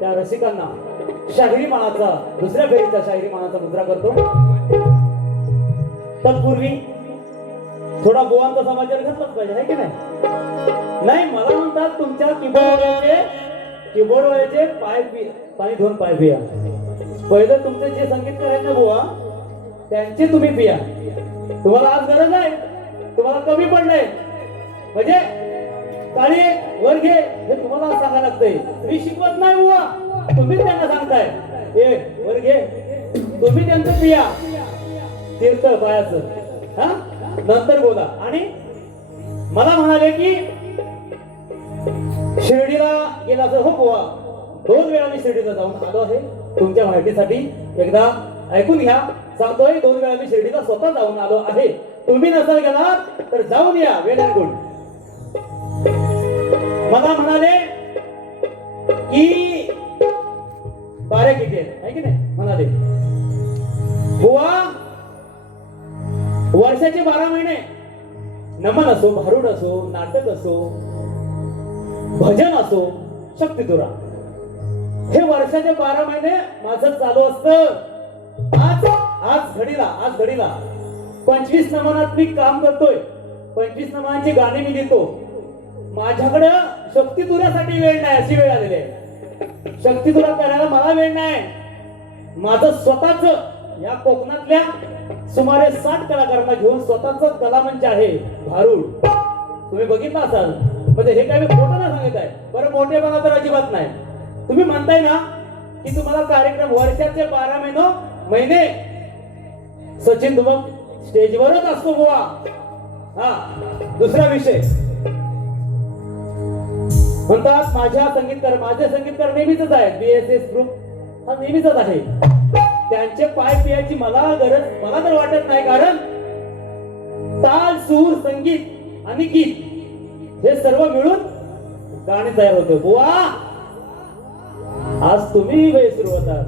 त्या रसिकांना शाहिरी मानाचा दुसऱ्या फेरीचा शाहिरी मानाचा मुद्रा करतो. तत्पूर्वी थोडा बुवांचा समाचार घेतलाच पाहिजे आहे की नाही. नाही मला म्हणतात तुमच्या कीबोर्ड वाल्याचे पाणी धुवून पाय पिया. पहिलं तुमचे जे संगीतकार आहेत ना बुवा त्यांचे तुम्ही पिया. तुम्हाला आज गरज आहे, तुम्हाला कमी पडलंय म्हणजे काळी वर घे हे तुम्हाला सांगायला लागतंय. मी शिकवत नाही बुवा, तुम्हीच त्यांना सांगताय ए वर घे. तुम्ही त्यांचं पिया तीर्थ पायाचं. हा नंतर बोला. आणि मला म्हणाले की शिर्डीला गेला असं. हो बुवा 2 वेळा मी शिर्डीला जाऊन आलो आहे. तुमच्या माहितीसाठी एकदा ऐकून घ्या. सांगतोय 2 वेळा मी शिर्डीला स्वतः जाऊन आलो आहे. तुम्ही नसेल गेलात तर जाऊन या. वेल अँड गुड. मला म्हणाले की बारे किती आहे की नाही. म्हणाले बुवा वर्षाचे 12 महिने नमन असो, भारूड असो, नाटक असो, भजन असो, शक्तितुरा हे वर्षाचे 12 महिने माझं चालू असतं. आज घडीला 25 नमनात मी काम करतोय. 25 नमनांची गाणी मी लिहितो. माझ्याकडे शक्तितुऱ्यासाठी वेळ नाही अशी वेळ आलेली आहे. शक्तितुरा करायला मला वेळ नाही. माझं स्वतःच या कोकणातल्या सुमारे 60 कलाकारांना घेऊन स्वतःच कलामंच आहे भारूड. तुम्ही बघितलं असाल. म्हणजे हे काय मी खोटं नाही सांगत आहे. बरं मोठेपणा तर अजिबात नाही. तुम्ही म्हणताय ना की तुम्हाला कार्यक्रम वर्षाचे 12 महिने सचिन धुमक स्टेजवरच असतो बुवा. हा दुसरा विषय म्हणतात माझे संगीतकार नेहमीच आहेत. BSS ग्रुप हा नेहमीच आहे. त्यांचे पाय पियाची मला तर वाटत नाही. कारण ताल सूर संगीत आणि गीत हे सर्व मिळून गाणे तयार होते बुवा. आज तुम्ही बेसूर होतात.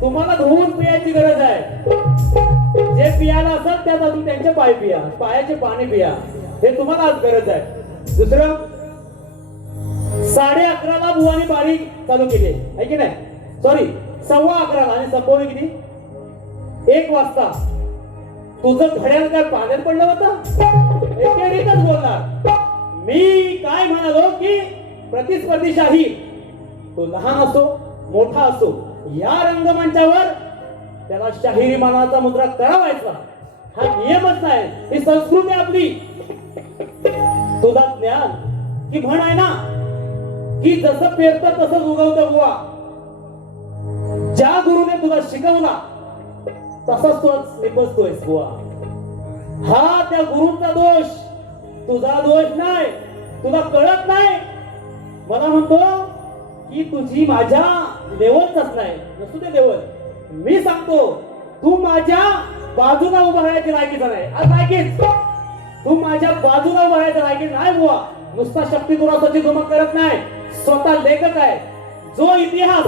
तुम्हाला धुवून पियाची गरज आहे. जे पियाला असेल त्यात अजून त्यांचे पाय पिया, पायाचे पाणी पिया. हे तुम्हाला आज गरज आहे. दुसरं 11:30ला बुवानी बारी चालू केली आहे की नाही. सॉरी 11:15 आणि संपवली किती 1 वाजता. तुझं घड्याळ काय पाण्यात पडलं होतं. एकेरीतच बोलणार. मी काय म्हणालो की प्रतिस्पर्धी शाहीर तो लहान असो मोठा असो या रंगमंचावर त्याला शाहिरी मानाचा मुद्रा करावायचा हा नियमच नाही. ही संस्कृती आपली. तुझा ज्ञान की म्हण आहे ना की जसं पेरतं तसंच उगवतं बुवा. ज्या गुरुने तुला शिकवला तसंच तू निपजतोयस बुवा. हा त्या गुरुचा दोष, तुझा दोष नाही. तुला कळत नाही. मला म्हणतो की तुझी माझ्या लेवलच नाही. नसू दे लेवल. मी सांगतो तू माझ्या बाजूला उभा राहायची लायकीचा नाही. आज लायकीच तू माझ्या बाजूला उभा राहायचं लायकी नाही बुवा. नुसता शक्तितुराची धुमक करत नाही. स्वतः लेखक आहे. जो इतिहास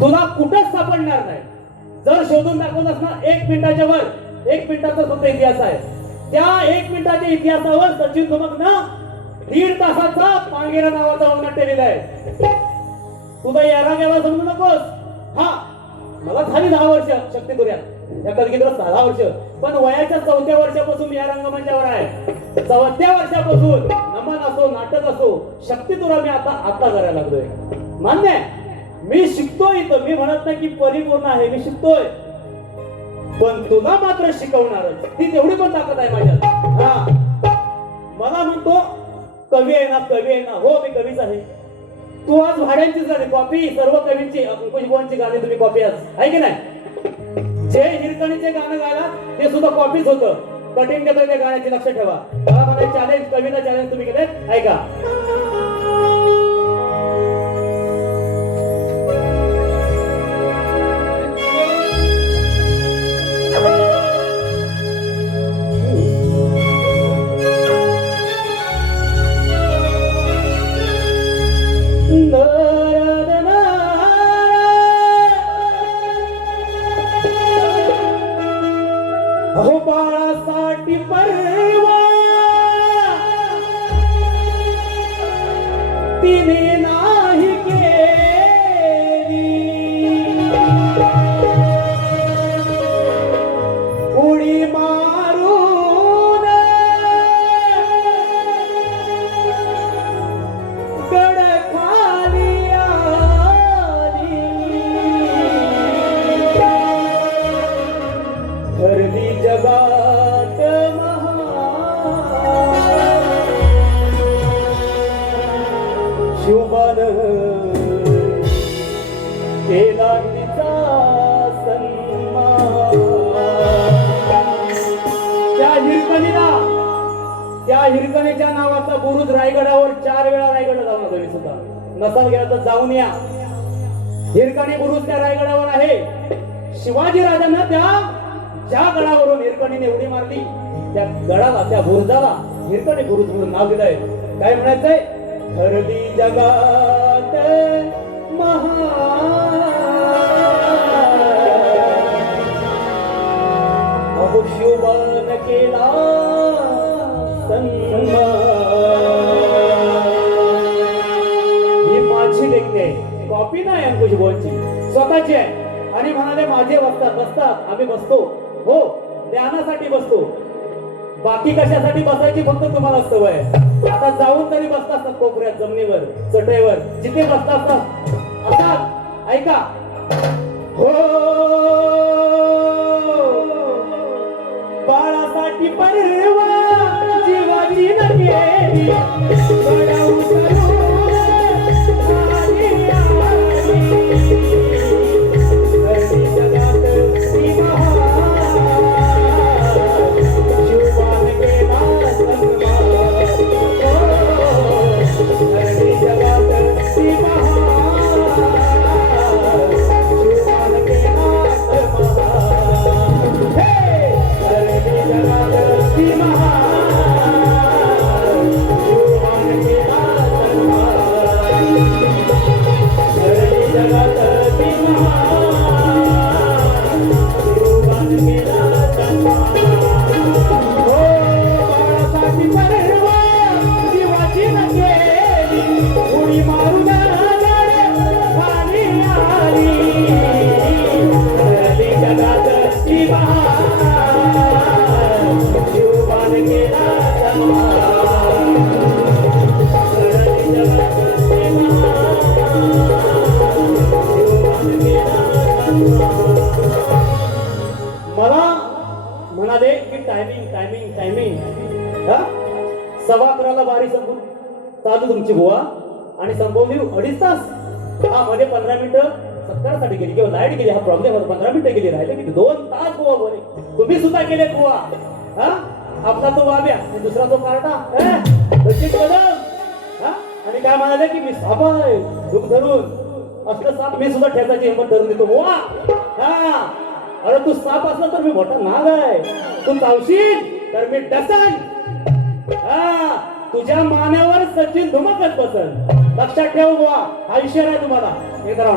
तुला कुठंच सापडणार नाही. जर शोधून दाखवत असणार 1 मिनिटाच्या वर 1 मिनिटाचा फक्त इतिहास आहे. त्या 1 मिनिटाच्या इतिहासावर सचिन धुमकनं 1.5 तासाचा पांगेरा नावाचा नाट्य लिहिलं आहे. तुझा यारा गेला समजू नकोस. हा मला झाली 10 वर्ष शक्तितुऱ्यात. या कलगीतवर 10 वर्ष. पण वयाच्या 4थ्या वर्षापासून मी या रंगमंचावर आहे. 4थ्या वर्षापासून नमन असो नाटक असो शक्तितुरा मी आता करायला लागलोय. मान्य आहे. मी शिकतोय इथं. मी म्हणत नाही की परिपूर्ण आहे. मी शिकतोय. पण तुला मात्र शिकवणारच. ती तेवढी पण ताकद आहे माझ्यात. हा मला म्हणतो कवी आहे ना. हो मी कवीच आहे. तू आज भाड्यांचीच गाणी कॉपी सर्व कवींची अंकुश बुवांची गाणी तुम्ही कॉपी आज आहे की नाही. जे हिरकणीचे गाणं गायला ते सुद्धा कॉपीच होतं. कटिंग देतोय त्या गाण्याची लक्ष ठेवा. मला म्हणायचं चॅलेंज कविता चॅलेंज तुम्ही केलेत ऐका. अहो बाळासाठी परवा तिने नाही केली उडी मारून गड खाली आली ठरली जगात शुभन केला तिचा सन्मान त्या हिरकणीच्या नावाचा बुरुज रायगडावर 4 वेळा रायगडला जाऊन आलो मी सुद्धा नसाल गेला तर जाऊन या हिरकणी बुरुज त्या रायगडावर आहे शिवाजी राजांना त्या ज्या गडावरून हिरकणीने उडी मारली त्या गडाला त्या बुरुजाला हिरकणी बुरुज म्हणून नाव दिलंय काय म्हणायचंय ठरली जगात शुभन केला ही माझी लेखणी आहे कॉपी नाही अंकुश बोलची स्वतःची आहे आणि म्हणाले माझे बसतात आम्ही बसतो हो ज्ञानासाठी बसतो बाकी कशासाठी बसायची फक्त तुम्हाला सवय आता जाऊन तरी बसता असतात कोपऱ्यात जमिनीवर चटईवर जिथे बसता असतात आता ऐका हो बाळासाठी परवा जीवाची नकेली मला म्हणाले की टायमिंग 11:15 बारी संपून चालू तुमची बुवा आणि संपवली 2.5 तास हा मध्ये 15 मिनिटं सत्कारासाठी गेली किंवा लाईट गेली हा प्रॉब्लेम होता 15 मिनिटं गेली राहिले की 2 तास बुवा बोले तुम्ही सुद्धा केले बुवा हा आपला तो बाब्या दुसरा तो कार्टा आणि काय म्हणाले की मी साप आहे दुःख धरून असलं साप मी सुद्धा ठेचायची हिंमत धरून देतो बुवा हा अरे तू साप असला तर मी मोठा नाग आहे तू चावशील तर मी डसन हा तुझ्या मानेवर सचिन धुमकच बसल लक्षात ठेव बुवा हा इशारा आहे तुम्हाला हे करा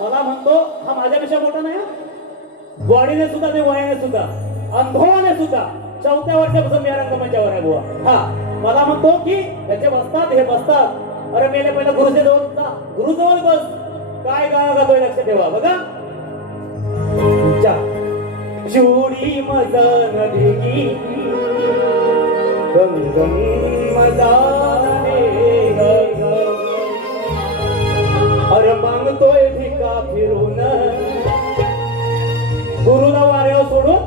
मला म्हणतो हा माझ्यापेक्षा मोठा नाही बॉडीने सुद्धा ते वयाने सुद्धा अनुभवाने सुद्धा 4थ्या वर्षापासून मी रंगमंचावर आहे बुवा हा मला म्हणतो की त्याचे बसतात हे बसतात अरे मेले पहिला गुरुजवळ बस काय गाणं गातोय लक्ष ठेवा बघा चुडी मदन भेगी गंगम मदाने अरे मागतोय भिका फिरून गुरुला वाऱ्यावर सोडून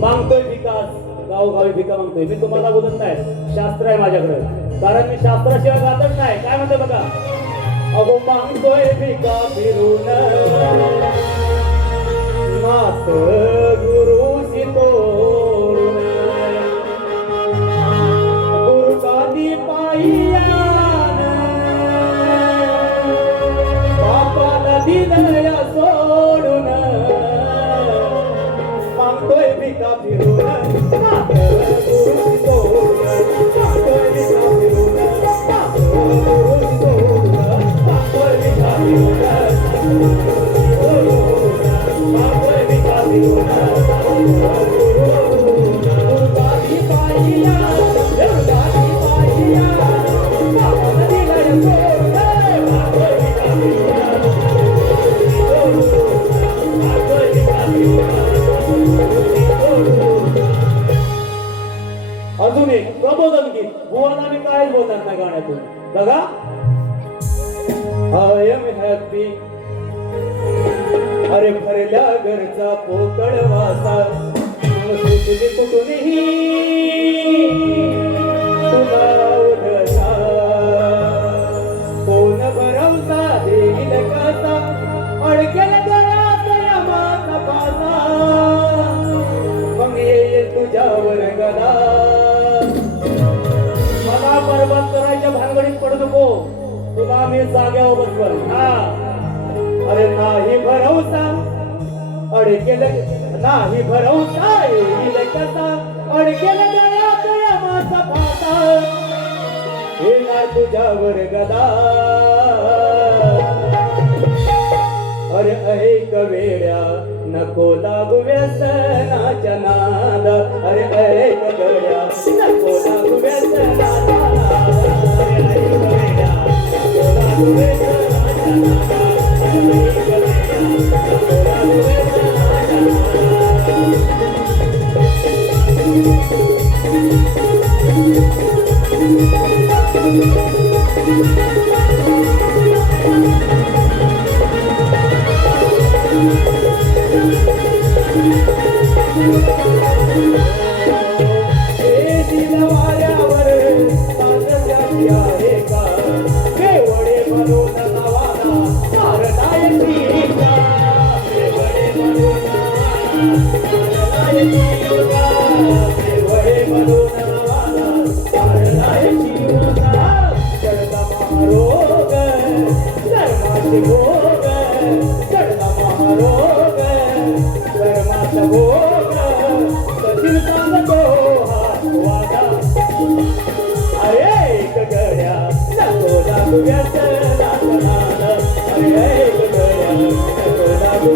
मागतोय विकास गावोगावी भिका मागतोय. मी तुम्हाला बोलत नाही, शास्त्र आहे माझ्याकडे, कारण मी शास्त्राशिवाय गातच नाही. काय म्हणते बघा, अहो मागतोय भिका फिरून मात गुरुशी तोडून गुरुकादी पायीयान बापाला दिलया सोडून मागतोय भिका फिरून मात गुरुशी तोडून मागतोय भिका फिरून मात गुरुशी तोडून मागतोय भिका फिरून अजून एक प्रबोधन गीत. बुवाला मी कायच बोलणार नाही गाण्यातून. बघा, आय एम हॅपी, अरे भरल्या घरचा पोकळ वासा सुटली कुठूनही तुला उधळला कोण भरवसा देईल कसा अडकेल गळ्यात यमाचा फासा मग येईल तुझ्यावर गदा. मला पर्वत करायच्या भानगडीत पडू नको, तुला मी जाग्यावर बसवर. अरे नाही भरवसा अडकेल, नाही भरवसा येईल कसा अडकेल गळ्यात यमाचा फासा येणार तुझ्यावर गदा. अरे ऐक वेड्या नको लागू व्यसनाच्या नादा. अरे ऐक वेड्या नको लागू व्यसनाच्या नादा. अरे ऐक वेड्या नको लागू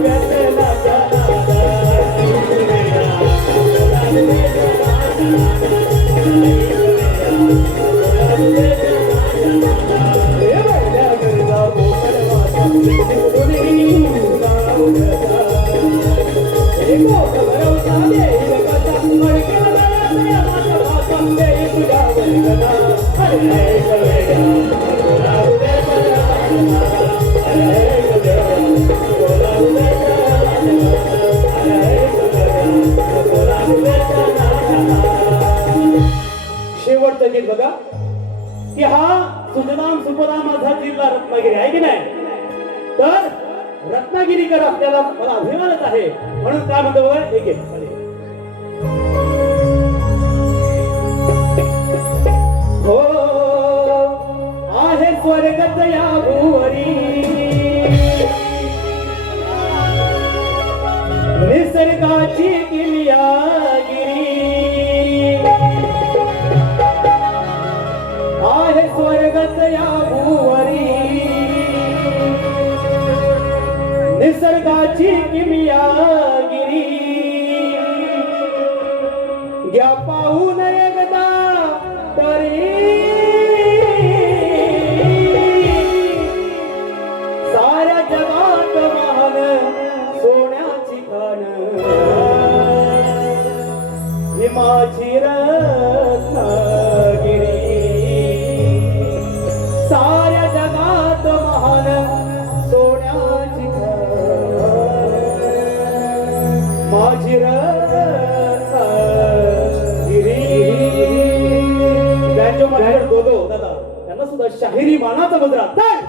व्यसनाच्या नादा. शेवटचं गीत बघा, की हा सुजलाम सुफलाम माझा जिल्हा रत्नागिरी आहे की नाही, तर रत्नागिरीकर आपल्याला मला अभिमानच आहे. म्हणून काय म्हणतो बघा, एक एक हो आहे स्वर्गत या भुवरी निसर्गाची किमयागिरी आहे स्वर्गत या भुवरी निसर्गाची किमयागिरी घ्या पाहून एकदा तरी साऱ्या जगात महान सोन्याची खान ही माझी रत्नागिरी. साऱ्या जगात महान सोन्याची खान माझी रत्नागिरी. डॉक्टर दोदो दादा त्यांना सुद्धा शाहिरी मानाचा मुद्रा चल.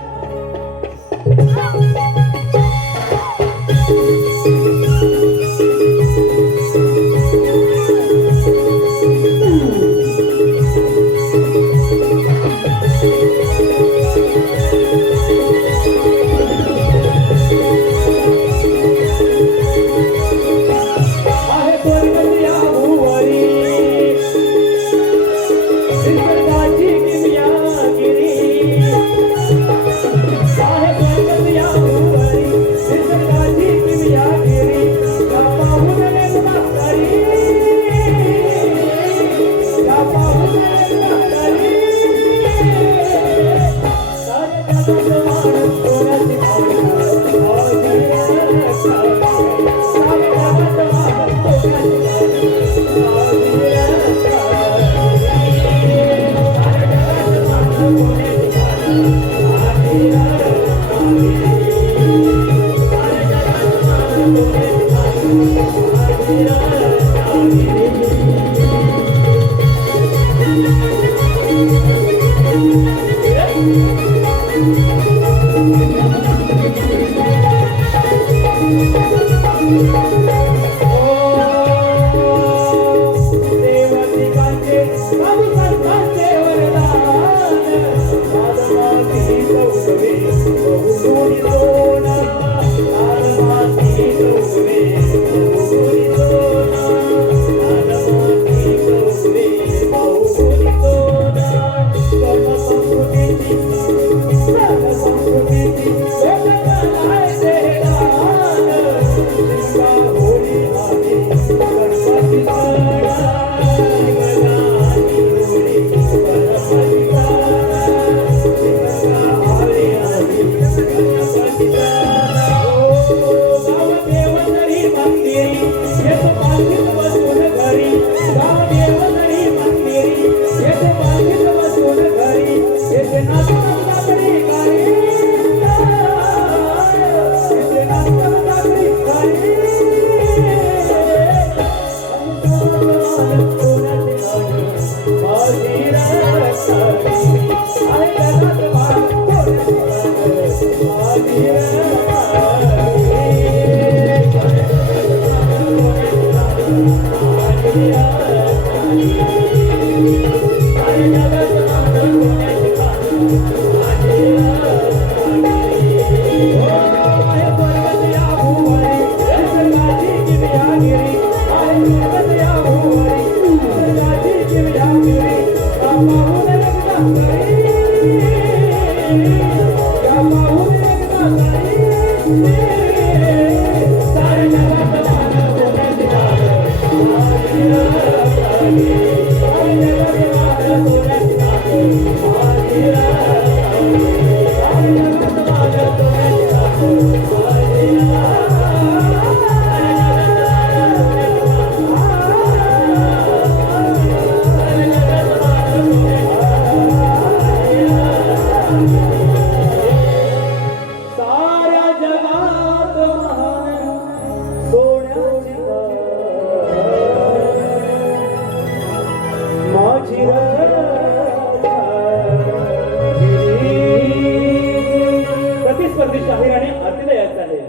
प्रतिस्पर्धी शाहीर आणि अतिलयाच आहे.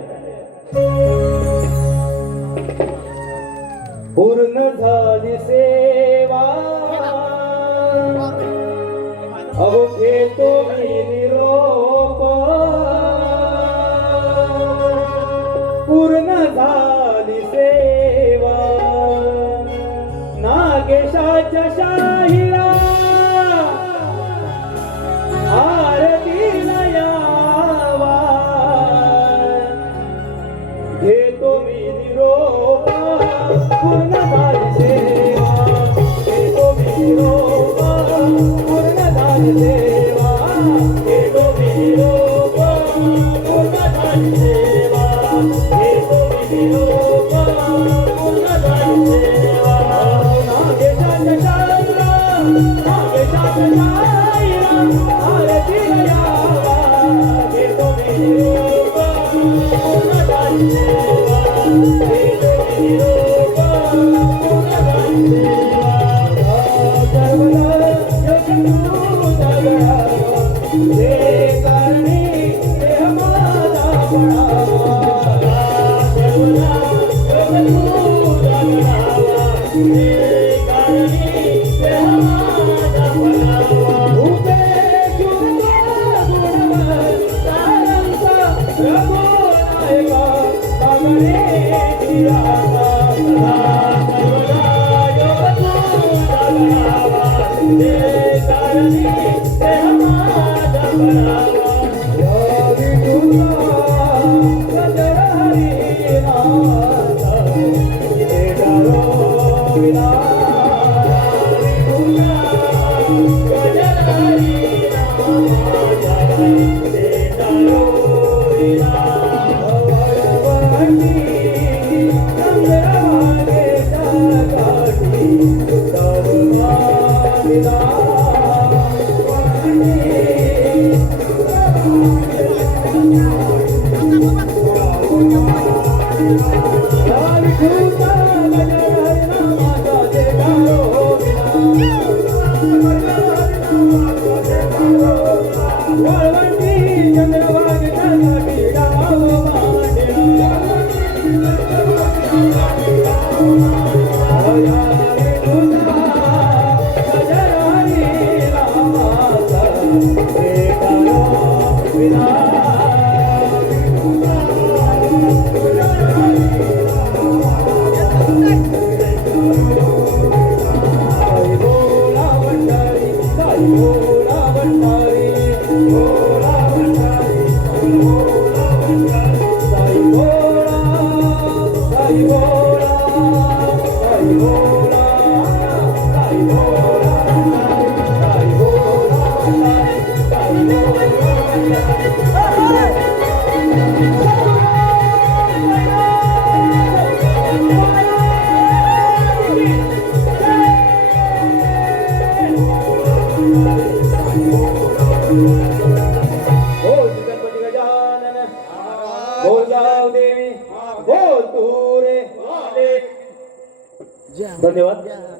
पूर्ण झाली सेवा अहो घेतो मी निरोप. पूर्ण झाली सेवा नागेशाच्या शाहिरा आरतीला यावा. घेतो मी निरोप पूर्ण झाली सेवा. घेतो मी निरोप पूर्ण झाली सेवा. घेतो मी निरोप पूर्ण झाली सेवा. घेतो मी निरोप पूर्ण झाली सेवा. नागेशाच्या शाहिरा नागेशाच्या शाहिरा आरतीला यावा. घेतो मी निरोप पूर्ण झाली सेवा. घेतो मी निरोप पूर्ण झाली सेवा. सर्वदा यशस्वी बोल गणपती गजानन बोल जाऊ देवी बोल तू रे धन्यवाद.